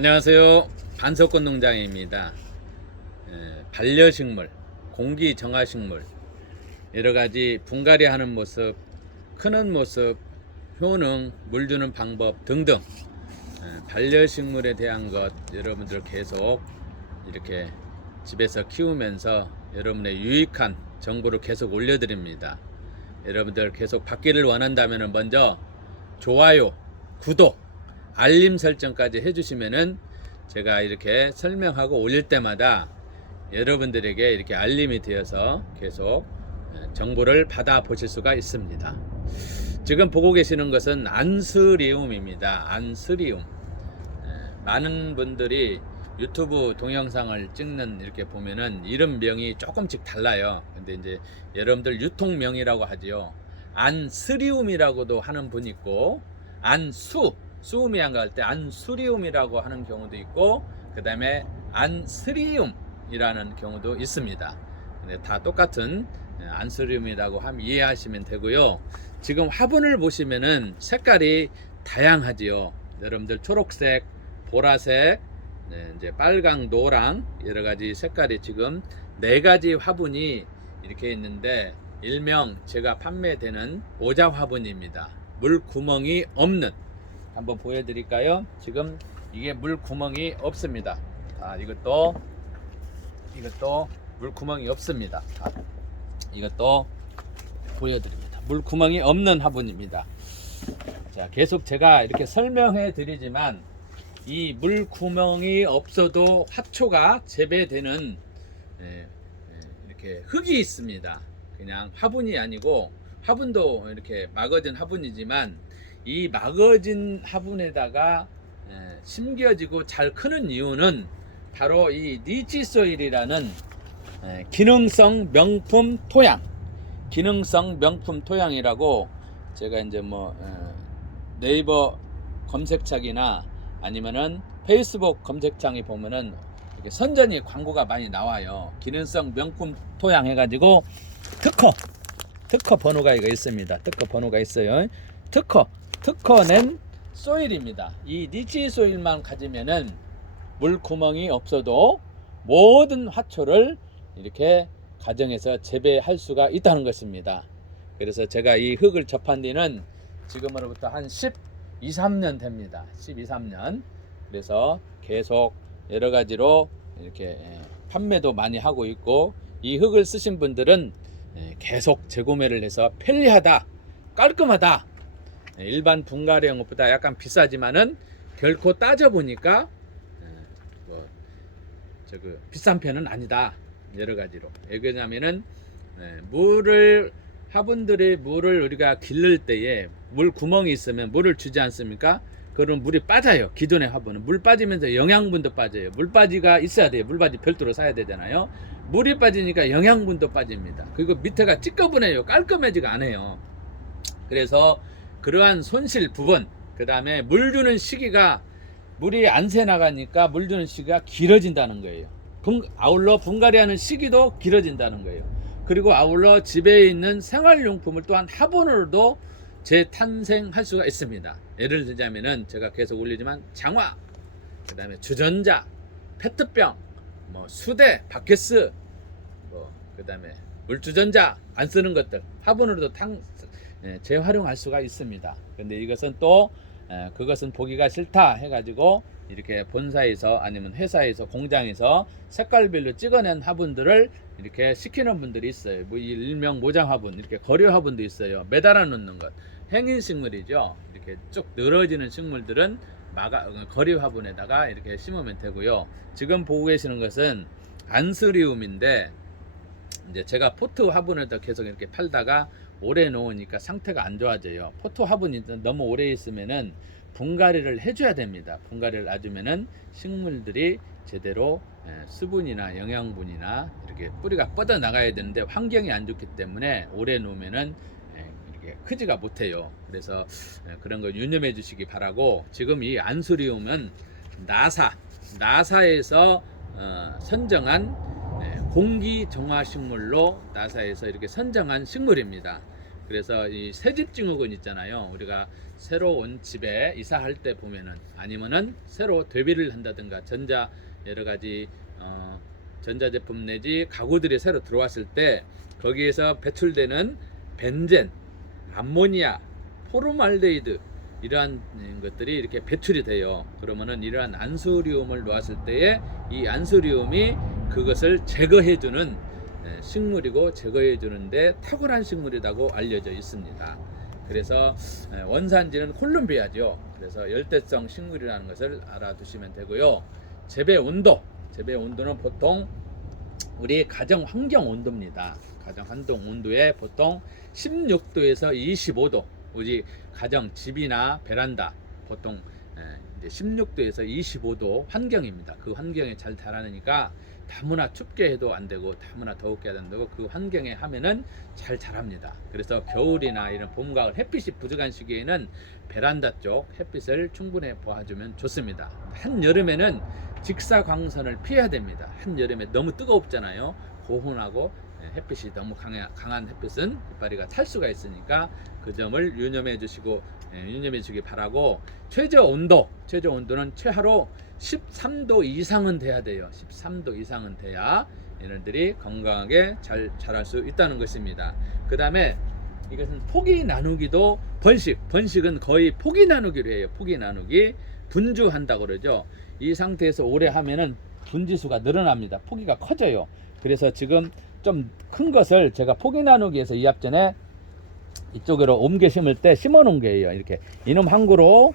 안녕하세요. 반석권 농장입니다. 반려식물, 공기정화식물, 여러가지 분갈이 하는 모습, 크는 모습, 효능, 물주는 방법 등등 반려식물에 대한 것 여러분들 계속 이렇게 집에서 키우면서 여러분의 유익한 정보를 계속 올려드립니다. 여러분들 계속 받기를 원한다면 먼저 좋아요, 구독, 알림 설정까지 해주시면은 제가 이렇게 설명하고 올릴 때마다 여러분들에게 이렇게 알림이 되어서 계속 정보를 받아 보실 수가 있습니다. 지금 보고 계시는 것은 안스리움입니다. 안스리움. 많은 분들이 유튜브 동영상을 찍는 이렇게 보면은 이름명이 조금씩 달라요. 근데 이제 여러분들 유통명이라고 하지요. 안스리움이라고도 하는 분 있고, 수음이 갈 때 안수리움이라고 하는 경우도 있고, 그 다음에 안스리움이라는 경우도 있습니다. 근데 다 똑같은 안스리움이라고 하면 이해하시면 되고요. 지금 화분을 보시면은 색깔이 다양하지요. 여러분들 초록색, 보라색, 이제 빨강, 노랑 여러 가지 색깔이 지금 4가지 화분이 이렇게 있는데, 일명 제가 판매되는 오자 화분입니다. 물 구멍이 없는. 한번 보여드릴까요? 지금 이게 물 구멍이 없습니다. 이것도 물 구멍이 없습니다. 이것도 보여드립니다. 물 구멍이 없는 화분입니다. 자, 계속 제가 이렇게 설명해 드리지만 이 물 구멍이 없어도 화초가 재배되는 이렇게 흙이 있습니다. 그냥 화분이 아니고, 화분도 이렇게 막아진 화분이지만 이 막아진 화분에다가 심겨지고 잘 크는 이유는 바로 이 니치소일이라는 기능성 명품 토양, 기능성 명품 토양이라고 제가 이제 네이버 검색창이나 아니면은 페이스북 검색창에 보면은 이렇게 선전이 광고가 많이 나와요. 기능성 명품 토양 해가지고 특허 번호가 이거 있습니다. 특허 번호가 있어요. 특허낸 소일입니다. 이 니치 소일만 가지면은 물 구멍이 없어도 모든 화초를 이렇게 가정에서 재배할 수가 있다는 것입니다. 그래서 제가 이 흙을 접한 뒤는 지금으로부터 한 12, 13년 됩니다. 12, 13년. 그래서 계속 여러 가지로 이렇게 판매도 많이 하고 있고, 이 흙을 쓰신 분들은 계속 재구매를 해서 편리하다, 깔끔하다, 일반 분갈이용 것보다 약간 비싸지만은 결코 따져보니까 비싼 편은 아니다. 여러 가지로. 왜냐면은 화분들의 물을 우리가 기를 때에 물 구멍이 있으면 물을 주지 않습니까? 그럼 물이 빠져요. 기존의 화분은 물 빠지면서 영양분도 빠져요. 물빠지가 있어야 돼요. 물빠지 별도로 사야 되잖아요. 물이 빠지니까 영양분도 빠집니다. 그리고 밑에가 찌꺼분해요. 깔끔해지가 않아요. 그래서 그러한 손실 부분, 그 다음에 물 주는 시기가, 물이 안 새 나가니까 물 주는 시기가 길어진다는 거예요. 아울러 분갈이 하는 시기도 길어진다는 거예요. 그리고 아울러 집에 있는 생활용품을 또한 화분으로도 재탄생할 수가 있습니다. 예를 들자면은 제가 계속 올리지만 장화, 그 다음에 주전자, 페트병, 수대, 바켓스, 그 다음에 물주전자 안 쓰는 것들 화분으로도 재활용할 수가 있습니다. 근데 이것은 또 그것은 보기가 싫다 해가지고 이렇게 본사에서 아니면 회사에서 공장에서 색깔별로 찍어낸 화분들을 이렇게 시키는 분들이 있어요. 일명 모장 화분, 이렇게 거류 화분도 있어요. 매달아 놓는 것, 행인 식물이죠. 이렇게 쭉 늘어지는 식물들은 거리 화분에다가 이렇게 심으면 되고요. 지금 보고 계시는 것은 안스리움인데, 이제 제가 포트 화분에다 계속 이렇게 팔다가 오래 놓으니까 상태가 안 좋아져요. 포트 화분이 너무 오래 있으면은 분갈이를 해줘야 됩니다. 분갈이를 놔주면은 식물들이 제대로 수분이나 영양분이나 이렇게 뿌리가 뻗어 나가야 되는데 환경이 안 좋기 때문에 오래 놓으면은 이렇게 크지가 못해요. 그래서 그런 거 유념해 주시기 바라고, 지금 이 안스리움은 나사에서 선정한 공기 정화 식물로 나사에서 이렇게 선정한 식물입니다. 그래서 이 새집 증후군 있잖아요. 우리가 새로 온 집에 이사할 때 보면은, 아니면은 새로 대비를 한다든가 전자 여러 가지 전자제품 내지 가구들이 새로 들어왔을 때 거기에서 배출되는 벤젠, 암모니아, 포르말데히드 이러한 것들이 이렇게 배출이 돼요. 그러면은 이러한 안수리움을 놓았을 때에 이 안수리움이 그것을 제거해주는 식물이고, 제거해주는데 탁월한 식물이라고 알려져 있습니다. 그래서 원산지는 콜롬비아죠. 그래서 열대성 식물이라는 것을 알아두시면 되고요. 재배 온도는 보통 우리 가정 환경 온도입니다. 가정 환경 온도에 보통 16도에서 25도, 우리 가정 집이나 베란다 보통 이제 16도에서 25도 환경입니다. 그 환경에 잘 자라니까 다무나 춥게 해도 안 되고 다무나 더웁게 해도 안 되고 그 환경에 하면은 잘 자랍니다. 그래서 겨울이나 이런 봄, 가을 햇빛이 부족한 시기에는 베란다 쪽 햇빛을 충분히 보아주면 좋습니다. 한여름에는 직사광선을 피해야 됩니다. 한여름에 너무 뜨겁잖아요. 고온하고 햇빛이 너무 강한 햇빛은 이파리가 탈 수가 있으니까 그 점을 유념해 주시기 바라고, 최저 온도는 최하로 13도 이상은 돼야 돼요. 13도 이상은 돼야 얘네들이 건강하게 잘 자랄 수 있다는 것입니다. 그 다음에 이것은 포기 나누기도 번식은 거의 포기 나누기로 해요. 포기 나누기, 분주한다고 그러죠. 이 상태에서 오래 하면은 분지수가 늘어납니다. 포기가 커져요. 그래서 지금 좀 큰 것을 제가 포기 나누기에서 이 앞전에 이쪽으로 옮겨 심을 때 심어 놓은 거예요. 이렇게 이놈 한 그루,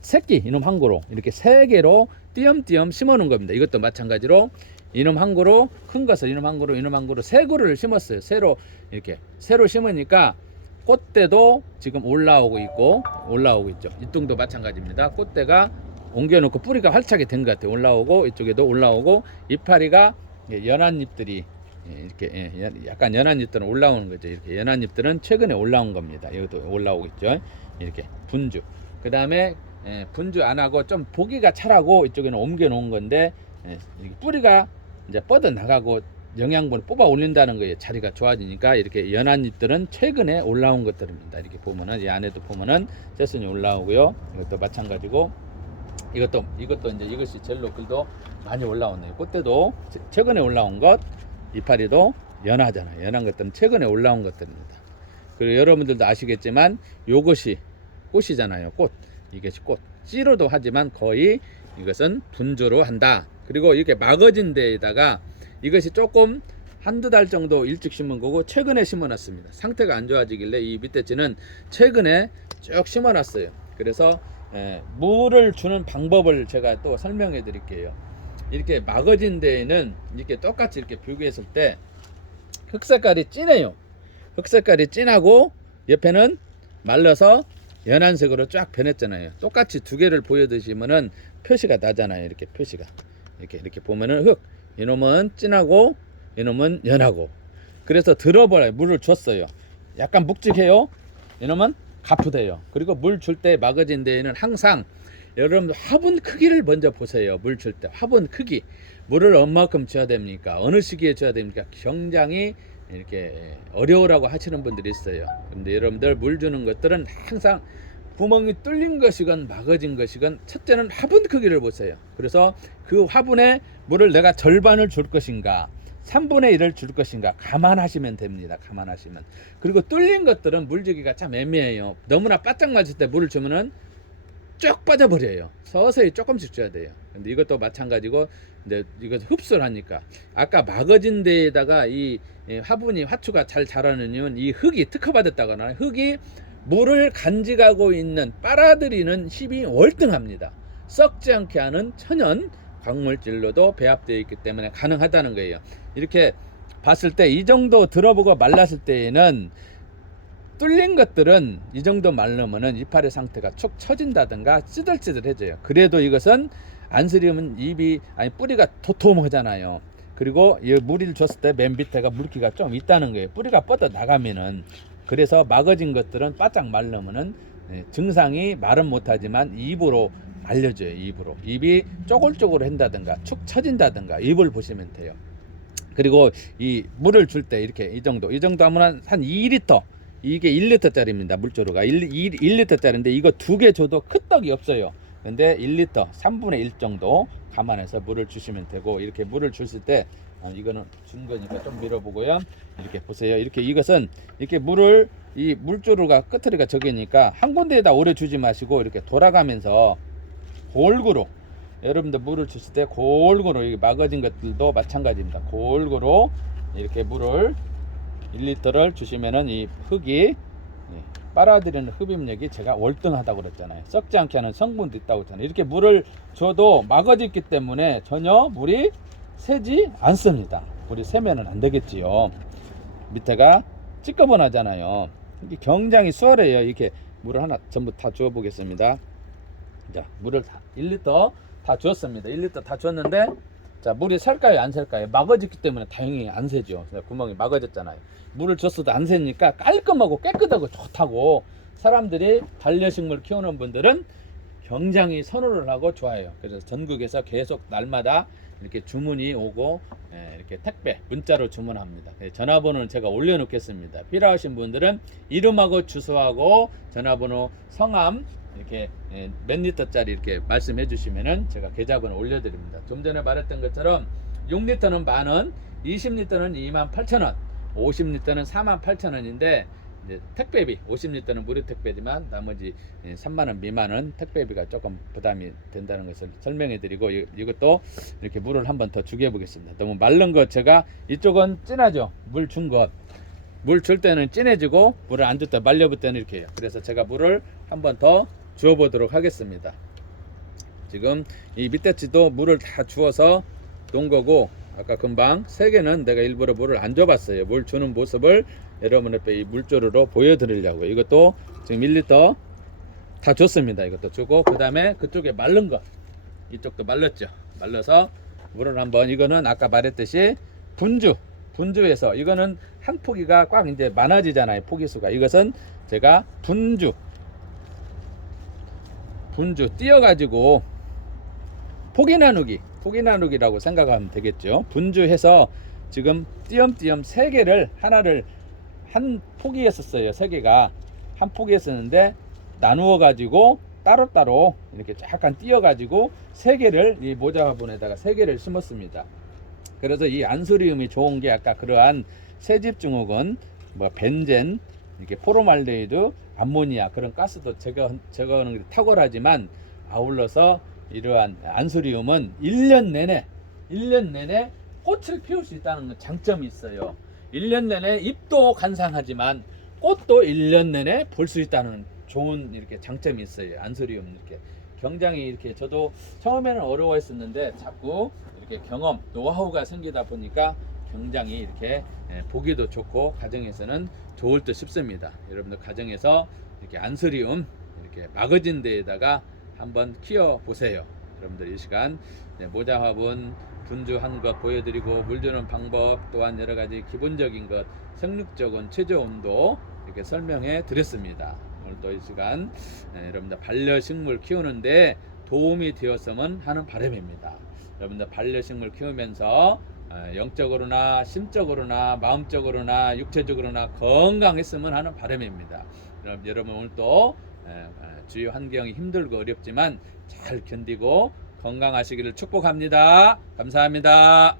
새끼 이놈 한 그루, 이렇게 세 개로 띄엄띄엄 심어 놓은 겁니다. 이것도 마찬가지로 이놈 한 그루, 큰 것을 이놈 한 그루 세 그루를 심었어요. 이렇게 새로 심으니까 꽃대도 지금 올라오고 있죠. 이쪽도 마찬가지입니다. 꽃대가 옮겨놓고 뿌리가 활착이 된 것 같아요. 올라오고, 이쪽에도 올라오고, 이파리가 연한 잎들이 이렇게 약간 연한 잎들은 올라오는 거죠. 이렇게 연한 잎들은 최근에 올라온 겁니다. 이것도 올라오고 있죠. 이렇게 분주. 그 다음에 분주 안 하고 좀 보기가 차라고 이쪽에는 옮겨 놓은 건데, 뿌리가 이제 뻗어 나가고 영양분을 뽑아 올린다는 거예요. 자리가 좋아지니까. 이렇게 연한 잎들은 최근에 올라온 것들입니다. 이렇게 보면은 이 안에도 보면은 새순이 올라오고요. 이것도 마찬가지고, 이것도 이제 이것이 젤로글도 많이 올라오네요. 꽃대도 최근에 올라온 것, 이파리도 연하잖아요. 연한 것들은 최근에 올라온 것들입니다. 그리고 여러분들도 아시겠지만 요것이 꽃이잖아요. 이것이 꽃. 씨로도 하지만 거의 이것은 분주로 한다. 그리고 이렇게 막아진 데에다가 이것이 조금 한두 달 정도 일찍 심은 거고 최근에 심어놨습니다. 상태가 안 좋아지길래 이 밑에 지는 최근에 쭉 심어놨어요. 그래서 물을 주는 방법을 제가 또 설명해 드릴게요. 이렇게 막아진 데에는 이렇게 똑같이 이렇게 비교했을 때 흙색깔이 진해요. 흑색깔이 진하고 옆에는 말라서 연한색으로 쫙 변했잖아요. 똑같이 두 개를 보여드시면은 표시가 나잖아요. 이렇게 표시가 이렇게 보면은 이놈은 진하고 이놈은 연하고. 그래서 들어버려요. 물을 줬어요. 약간 묵직해요. 이놈은 가프돼요. 그리고 물 줄 때 막아진 데에는 항상 여러분 화분 크기를 먼저 보세요. 물 줄 때 화분 크기, 물을 얼마큼 줘야 됩니까? 어느 시기에 줘야 됩니까? 굉장히 이렇게 어려우라고 하시는 분들이 있어요. 근데 여러분들 물 주는 것들은 항상 구멍이 뚫린 것이건 막아진 것이건 첫째는 화분 크기를 보세요. 그래서 그 화분에 물을 내가 절반을 줄 것인가 3분의 1을 줄 것인가 감안하시면 됩니다. 감안하시면. 그리고 뚫린 것들은 물 주기가 참 애매해요. 너무나 바짝 맞을 때 물을 주면은 쭉 빠져버려요. 서서히 조금씩 줘야 돼요. 근데 이것도 마찬가지고 이제 이것 흡수를 하니까 아까 막아진 데에다가 이 화분이 화초가 잘 자라는 이유는 이 흙이 특허받았다거나 흙이 물을 간직하고 있는 빨아들이는 힘이 월등합니다. 썩지 않게 하는 천연 광물질로도 배합되어 있기 때문에 가능하다는 거예요. 이렇게 봤을 때 이 정도 들어보고 말랐을 때에는 뚫린 것들은 이 정도 말르면은 이파리 상태가 축 처진다든가 찌들찌들해져요. 그래도 이것은 안스리움은 뿌리가 도톰하잖아요. 그리고 이 물을 줬을 때 맨 밑에가 물기가 좀 있다는 거예요. 뿌리가 뻗어 나가면은. 그래서 막아진 것들은 바짝 말르면은 증상이 말은 못하지만 입으로 알려줘요. 입이 쪼글쪼글 한다든가 축 처진다든가 입을 보시면 돼요. 그리고 이 물을 줄 때 이렇게 이 정도 하면 한 2리터 이게 1리터짜리입니다. 물조루가 1리터짜리인데 이거 2개 줘도 크떡이 없어요. 근데 1리터 3분의 1 정도 감안해서 물을 주시면 되고, 이렇게 물을 주실 때 이거는 준 거니까 좀 밀어보고요. 이렇게 보세요. 이렇게 이것은 이렇게 물을, 이 물조루가 끄트리가 적으니까 한 군데에다 오래 주지 마시고 이렇게 돌아가면서 골고루, 여러분들 물을 주실 때 골고루, 이 막아진 것들도 마찬가지입니다. 골고루 이렇게 물을 1리터를 주시면은 이 흙이 빨아들이는 흡입력이 제가 월등하다고 그랬잖아요. 썩지 않게 하는 성분도 있다고 했잖아요. 이렇게 물을 줘도 막아졌기 때문에 전혀 물이 새지 않습니다. 물이 새면은 안 되겠지요. 밑에가 찌꺼번하잖아요. 이게 굉장히 수월해요. 이렇게 물을 하나 전부 다 주어 보겠습니다. 자, 물을 다 1리터 다 주었습니다. 1리터 다 주었는데, 자, 물이 셀까요 안 셀까요? 막아졌기 때문에 당연히 안 새죠. 구멍이 막아졌잖아요. 물을 줬어도 안 새니까 깔끔하고 깨끗하고 좋다고 사람들이 반려식물 키우는 분들은 굉장히 선호를 하고 좋아해요. 그래서 전국에서 계속 날마다 이렇게 주문이 오고, 이렇게 택배 문자로 주문합니다. 전화번호는 제가 올려놓겠습니다. 필요하신 분들은 이름하고 주소하고 전화번호, 성함 이렇게 몇 리터짜리 이렇게 말씀해 주시면은 제가 계좌번호 올려드립니다. 좀 전에 말했던 것처럼 6리터는 10,000원, 20리터는 28,000원, 50리터는 48,000원인데, 이제 택배비 50리터는 무료 택배지만 나머지 3만원 미만은 택배비가 조금 부담이 된다는 것을 설명해 드리고, 이것도 이렇게 물을 한번 더 주게 보겠습니다. 너무 마른 것, 제가 이쪽은 진하죠. 물 준 것, 물 줄 때는 진해지고 물을 안 줄 때 말려볼 때는 이렇게 해요. 그래서 제가 물을 한번 더 주어 보도록 하겠습니다. 지금 이 밑에 치도 물을 다 주어서 놓은 거고, 아까 금방 3개는 내가 일부러 물을 안 줘봤어요. 물 주는 모습을 여러분 앞에 이 물조루로 보여드리려고요. 이것도 지금 1리터 다 줬습니다. 이것도 주고, 그 다음에 그쪽에 마른 거, 이쪽도 말랐죠. 말라서 물을 한번, 이거는 아까 말했듯이 분주해서, 이거는 한 포기가 꽉 이제 많아지잖아요. 포기수가. 이것은 제가 분주 띄어가지고 포기 나누기라고 생각하면 되겠죠. 분주해서 지금 띄엄띄엄 3개를, 하나를 한 포기했었어요. 3개가 한 포기했었는데 나누어 가지고 따로따로 이렇게 약간 띄어 가지고 3개를 이 모자 화분에다가 3개를 심었습니다. 그래서 이 안수리움이 좋은 게, 아까 그러한 새집 증후군, 뭐 벤젠, 이렇게 포르말데히드, 암모니아 그런 가스도 제거하는 게 탁월하지만, 아울러서 이러한 안수리움은 1년 내내 꽃을 피울 수 있다는 장점이 있어요. 1년 내내 잎도 간상하지만 꽃도 1년 내내 볼 수 있다는 좋은 이렇게 장점이 있어요. 안수리움 이렇게 굉장히 이렇게, 저도 처음에는 어려워했었는데 자꾸 이렇게 경험, 노하우가 생기다 보니까 굉장히 이렇게 보기도 좋고 가정에서는 좋을 듯 싶습니다. 여러분들 가정에서 이렇게 안수리움 이렇게 막아진 데에다가 한번 키워 보세요. 여러분들 이 시간 모자 화분 분주한 것 보여드리고, 물 주는 방법, 또한 여러 가지 기본적인 것, 생육적인 최저 온도 이렇게 설명해 드렸습니다. 오늘도 이 시간 여러분들 반려식물 키우는데 도움이 되었으면 하는 바람입니다. 여러분들 반려식물 키우면서 영적으로나 심적으로나 마음적으로나 육체적으로나 건강했으면 하는 바람입니다. 여러분 오늘 또 주위 환경이 힘들고 어렵지만 잘 견디고 건강하시기를 축복합니다. 감사합니다.